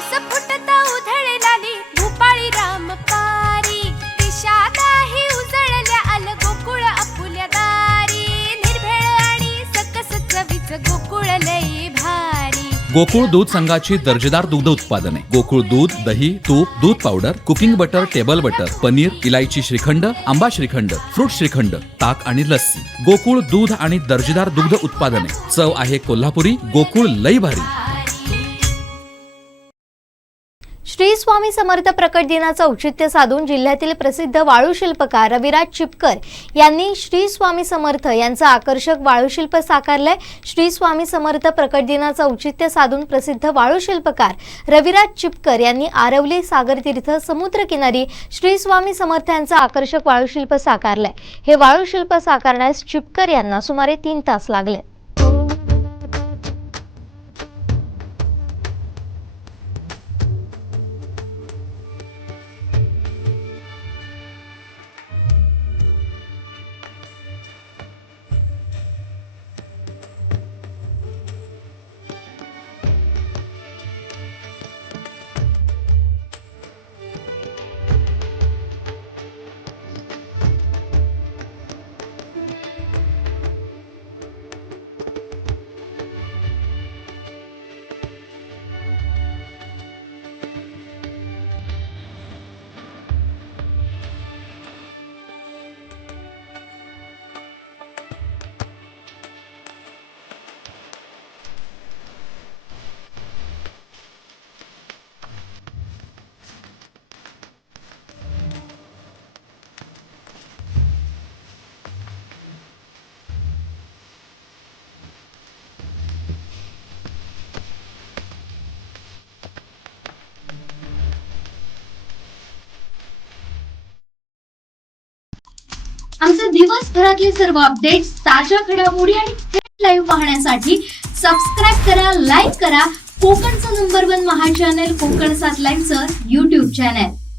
पाऊस फुटता उधळलाली भूपाळी रामपारी दिशादाही उजळल्या आल गोकुळ आपुल्या दारी निर्भेळ आणि सकस चवीच गोकुळ लई भारी। गोकुळ दूध संघाची दर्जेदार दुग्ध उत्पादने गोकुळ दूध, दही, तूप, दूध powder, cooking butter, table butter, paneer, इलायची श्रीखंड, आंबा श्रीखंड, फ्रूट श्रीखंड, ताक आणि लस्सी। गोकुळ दूध आणि दर्जेदार दुग्ध उत्पादने, चव आहे कोल्हापुरी, गोकुळ लई भारी। श्री स्वामी समर्थ प्रकट दिनाचं औचित्य साधून जिल्ह्यातील प्रसिद्ध वाळू शिल्पकार रविराज चिपकर यांनी श्री स्वामी समर्थ यांचं आकर्षक वाळू शिल्प साकारलंय। श्री स्वामी समर्थ प्रकट दिनाचं औचित्य साधून प्रसिद्ध वाळू शिल्पकार रविराज चिपकर यांनी आरवली सागरतीर्थ समुद्रकिनारी श्री स्वामी समर्थ यांचं आकर्षक वाळू शिल्प साकारलंय। हे वाळू शिल्प साकारण्यास चिपकर यांना सुमारे 3 तास लागले। आमचे दिवसभरातले सर्व अपडेट्स, ताज्या घडामोडी आणि थेट लाईव्ह पाहण्यासाठी सबस्क्राईब करा, लाईक करा कोकणचं नंबर 1 महा चॅनल कोकण 7 लाईव्हचं YouTube चॅनल।